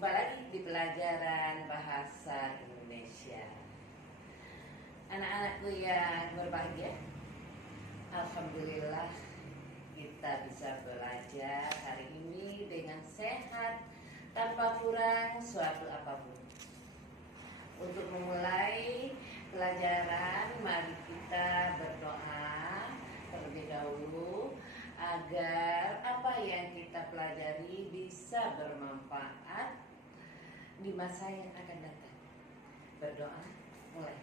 Jumpa lagi di pelajaran bahasa Indonesia. Anak-anakku yang berbahagia, alhamdulillah kita bisa belajar hari ini dengan sehat tanpa kurang suatu apapun. Untuk memulai pelajaran, mari kita berdoa terlebih dahulu agar apa yang kita pelajari bisa bermanfaat di masa yang akan datang. Berdoa, mulai.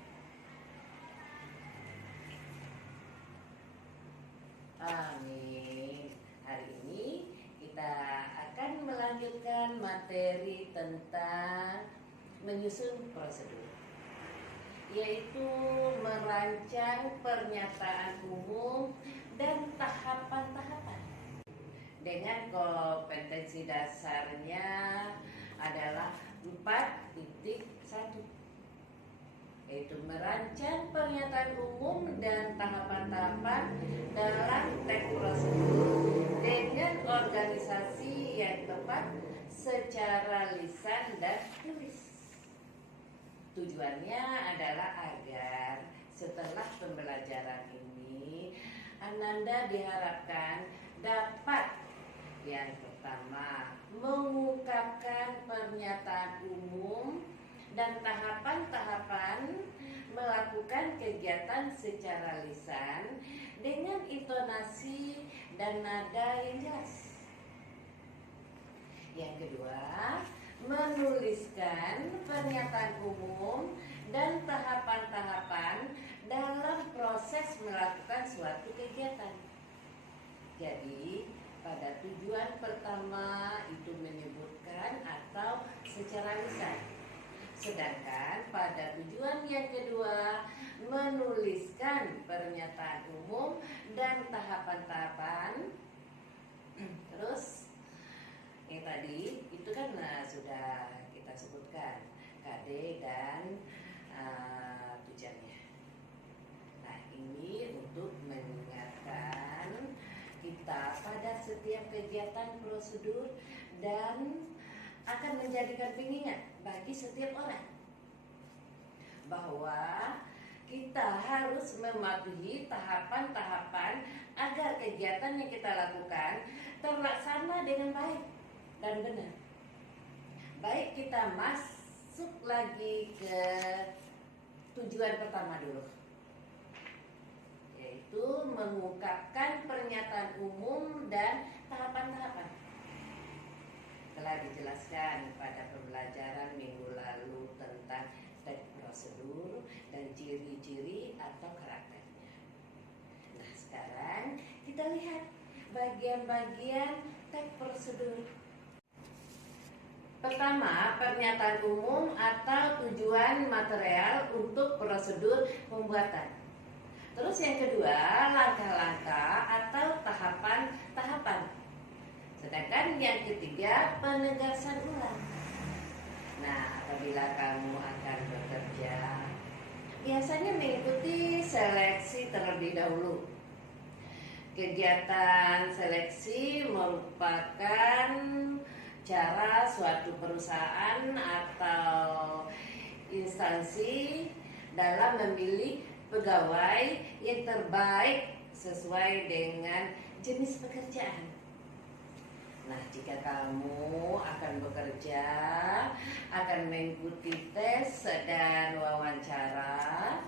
Amin. Hari ini kita akan melanjutkan materi tentang menyusun prosedur, yaitu merancang pernyataan umum dan tahapan-tahapan. Dengan kompetensi dasarnya adalah 4.1, yaitu merancang pernyataan umum dan tahapan-tahapan dalam teks prosedur dengan organisasi yang tepat secara lisan dan tulis. Tujuannya adalah agar setelah pembelajaran ini Ananda diharapkan dapat yang pertama mengungkapkan pernyataan umum dan tahapan-tahapan melakukan kegiatan secara lisan dengan intonasi dan nada yang jelas. Yang kedua, menuliskan pernyataan umum dan tahapan-tahapan dalam proses melakukan suatu kegiatan. Jadi, pada tujuan pertama itu menyebutkan atau secara lisan. Sedangkan pada tujuan yang kedua menuliskan pernyataan umum dan tahapan-tahapan. Terus yang tadi itu kan sudah kita sebutkan KD dan tujuannya. Nah, ini untuk mengingatkan kita pada setiap kegiatan prosedur dan akan menjadikan pengingat bagi setiap orang bahwa kita harus mematuhi tahapan-tahapan agar kegiatan yang kita lakukan terlaksana dengan baik dan benar. Baik, kita masuk lagi ke tujuan pertama dulu, yaitu mengungkapkan pernyataan umum dan tahapan-tahapan. Telah dijelaskan pada pembelajaran minggu lalu tentang teks prosedur dan ciri-ciri atau karakternya. Nah, sekarang kita lihat bagian-bagian teks prosedur. Pertama, pernyataan umum atau tujuan material untuk prosedur pembuatan. Terus yang kedua, langkah-langkah atau tahapan-tahapan. Sedangkan yang ketiga, penegasan ulang. Nah, apabila kamu akan bekerja, biasanya mengikuti seleksi terlebih dahulu. Kegiatan seleksi merupakan cara suatu perusahaan atau instansi dalam memilih pegawai yang terbaik sesuai dengan jenis pekerjaan. Nah, jika kamu akan bekerja, akan mengikuti tes dan wawancara.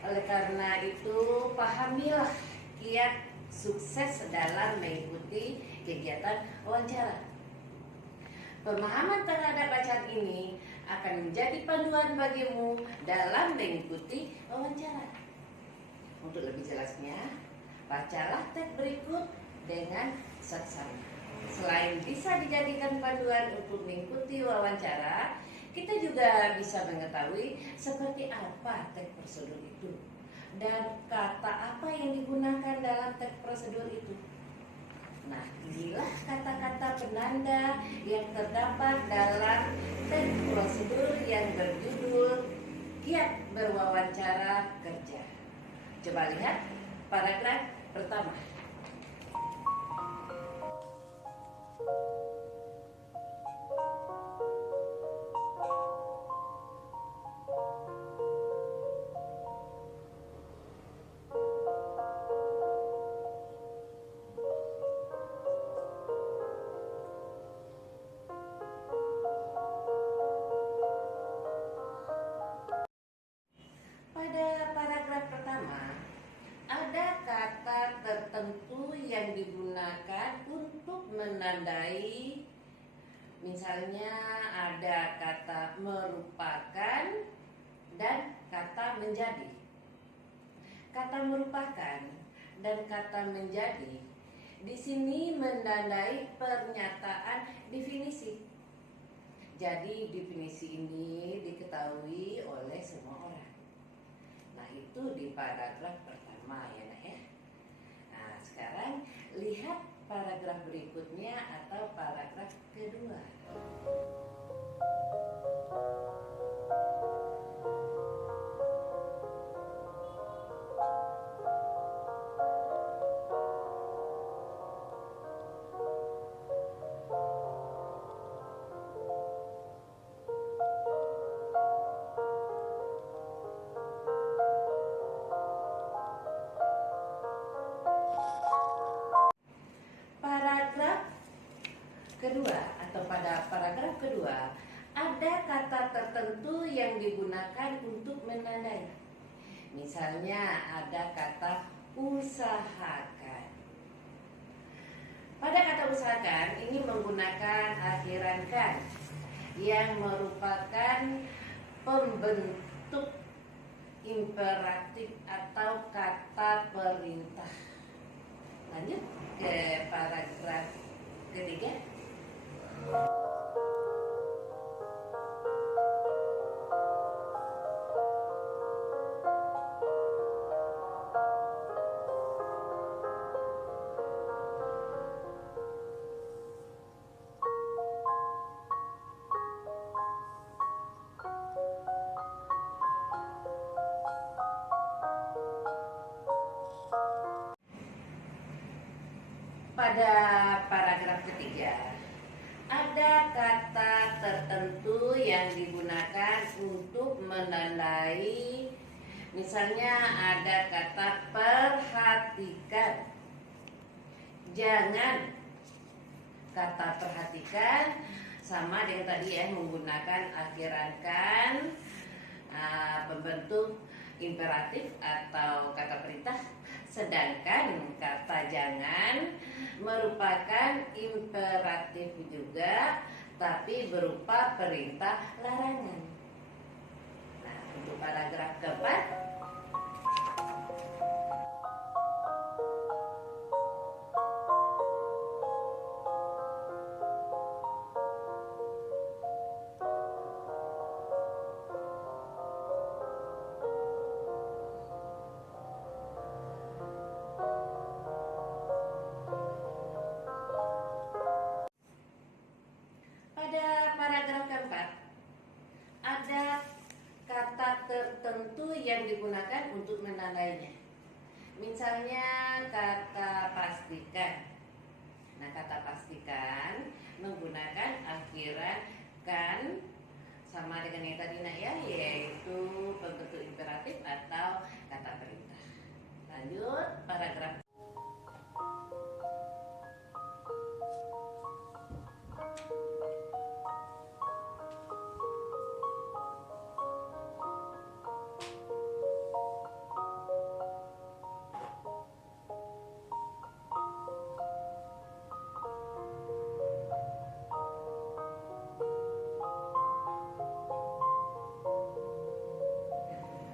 Oleh karena itu, pahamilah kiat sukses dalam mengikuti kegiatan wawancara. Pemahaman terhadap bacaan ini akan menjadi panduan bagimu dalam mengikuti wawancara. Untuk lebih jelasnya, bacalah teks berikut dengan saksama. Selain bisa dijadikan panduan untuk mengikuti wawancara, kita juga bisa mengetahui seperti apa teks prosedur itu dan kata apa yang digunakan dalam teks prosedur itu. Nah, inilah kata-kata penanda yang terdapat dalam teks prosedur yang berjudul Kiat Berwawancara Kerja. Coba lihat paragraf pertama. menandai, misalnya ada kata merupakan dan kata menjadi. Kata merupakan dan kata menjadi di sini menandai pernyataan definisi. Jadi definisi ini diketahui oleh semua orang. Nah, itu di paragraf pertama ya nak ya. Nah, sekarang lihat paragraf berikutnya atau paragraf kedua. Paragraf kedua atau pada paragraf kedua ada kata tertentu yang digunakan untuk menandai. Misalnya ada kata usahakan. Pada kata usahakan ini menggunakan akhiran kan yang merupakan pembentuk imperatif atau kata perintah. Lanjut ke paragraf ketiga. Pada paragraf ketiga, ada kata tertentu yang digunakan untuk menandai. Misalnya ada kata perhatikan. Jangan. Kata perhatikan sama dengan tadi ya, menggunakan akhiran kan, pembentuk imperatif atau kata perintah. Sedangkan kata jangan merupakan imperatif juga, tapi berupa perintah larangan. Nah, untuk paragraf keempat, ada kata tertentu yang digunakan untuk menandainya. Misalnya kata pastikan. Nah, kata pastikan menggunakan akhiran kan sama dengan yang tadi nak ya, yaitu pembentuk imperatif atau kata perintah. Lanjut paragraf.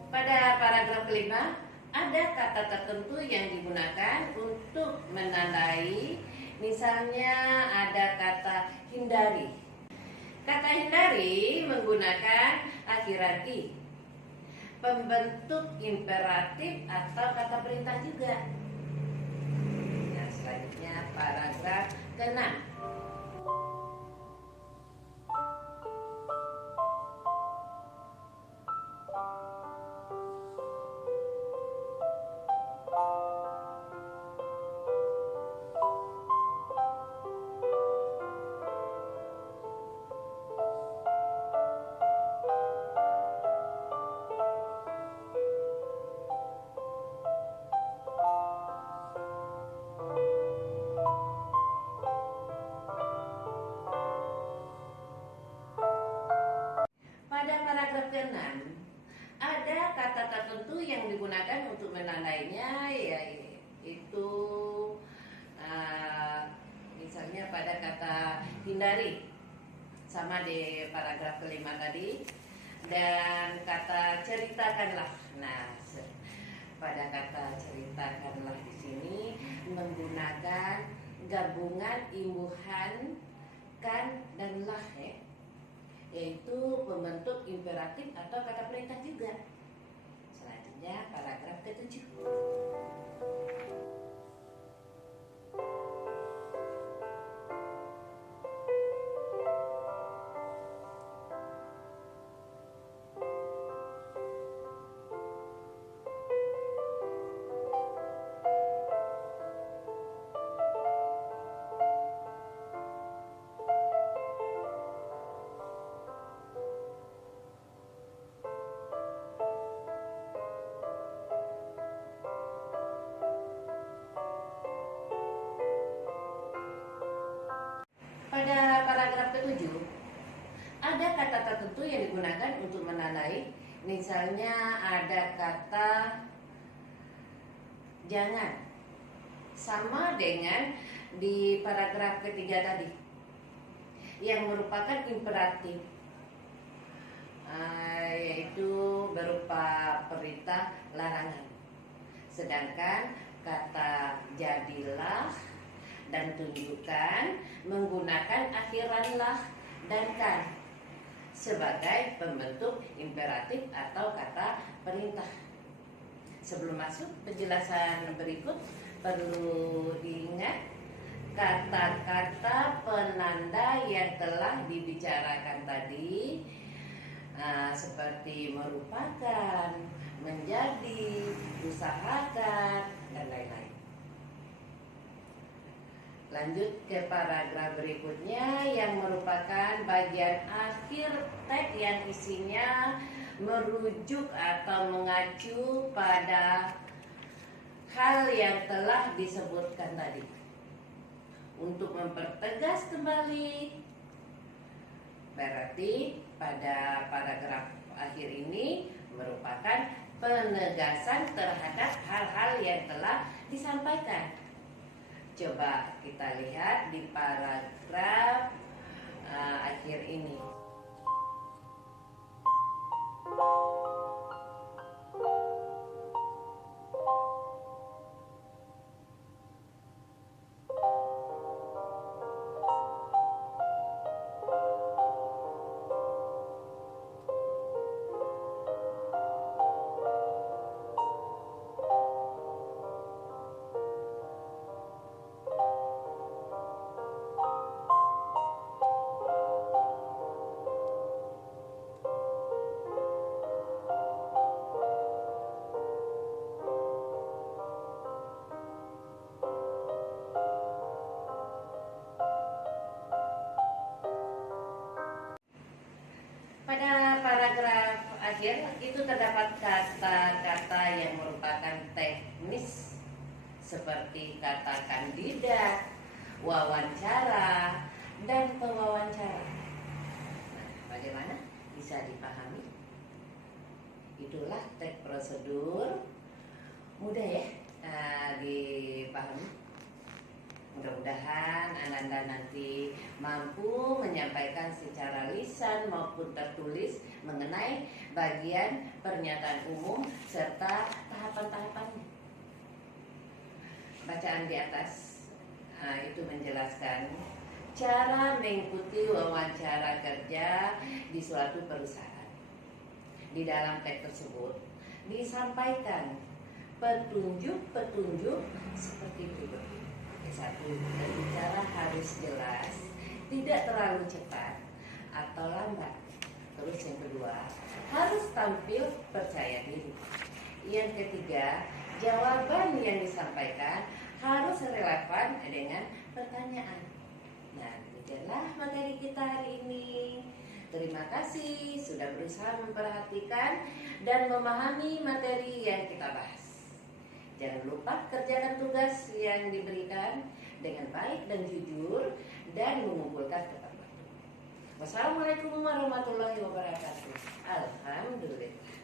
Pada paragraf kelima, ada kata tertentu yang digunakan untuk menandai. Misalnya ada kata hindari. Kata hindari menggunakan akhiran i, pembentuk imperatif atau kata perintah juga. Nah, selanjutnya paragraf ke-6. hindari, sama di paragraf kelima tadi. Dan kata ceritakanlah. Nah, pada kata ceritakanlah di sini menggunakan gabungan imbuhan kan dan lah, ya, yaitu pembentuk imperatif atau kata perintah juga. Selanjutnya paragraf ke-7. Pada paragraf ke-7 ada kata tertentu yang digunakan untuk menandai. Misalnya ada kata jangan, sama dengan di paragraf ketiga tadi yang merupakan imperatif, yaitu berupa perintah larangan. Sedangkan kata jadilah dan tunjukkan menggunakan akhiranlah dan kan sebagai pembentuk imperatif atau kata perintah. Sebelum masuk penjelasan berikut, perlu diingat kata-kata penanda yang telah dibicarakan tadi, seperti merupakan, menjadi, usahakan, dan lain-lain. Lanjut ke paragraf berikutnya yang merupakan bagian akhir teks yang isinya merujuk atau mengacu pada hal yang telah disebutkan tadi. Untuk mempertegas kembali, berarti pada paragraf akhir ini merupakan penegasan terhadap hal-hal yang telah disampaikan. Coba kita lihat di paragraf akhir ini. Pada paragraf akhir itu terdapat kata-kata yang merupakan teknis seperti kata kandidat, wawancara, dan pewawancara. Nah, bagaimana bisa dipahami? Itulah teks prosedur, mudah ya dipahami. Mudah-mudahan Ananda nanti mampu menyampaikan secara lisan maupun tertulis mengenai bagian pernyataan umum serta tahapan-tahapannya. Bacaan di atas itu menjelaskan cara mengikuti wawancara kerja di suatu perusahaan. Di dalam teks tersebut disampaikan petunjuk-petunjuk seperti berikut. Satu, berbicara harus jelas, tidak terlalu cepat atau lambat. Terus yang kedua, harus tampil percaya diri. Yang ketiga, jawaban yang disampaikan harus relevan dengan pertanyaan. Nah, demikianlah materi kita hari ini. Terima kasih sudah berusaha memperhatikan dan memahami materi yang kita bahas. Jangan lupa kerjakan tugas yang diberikan dengan baik dan jujur dan mengumpulkan tepat waktu. Wassalamualaikum warahmatullahi wabarakatuh. Alhamdulillah.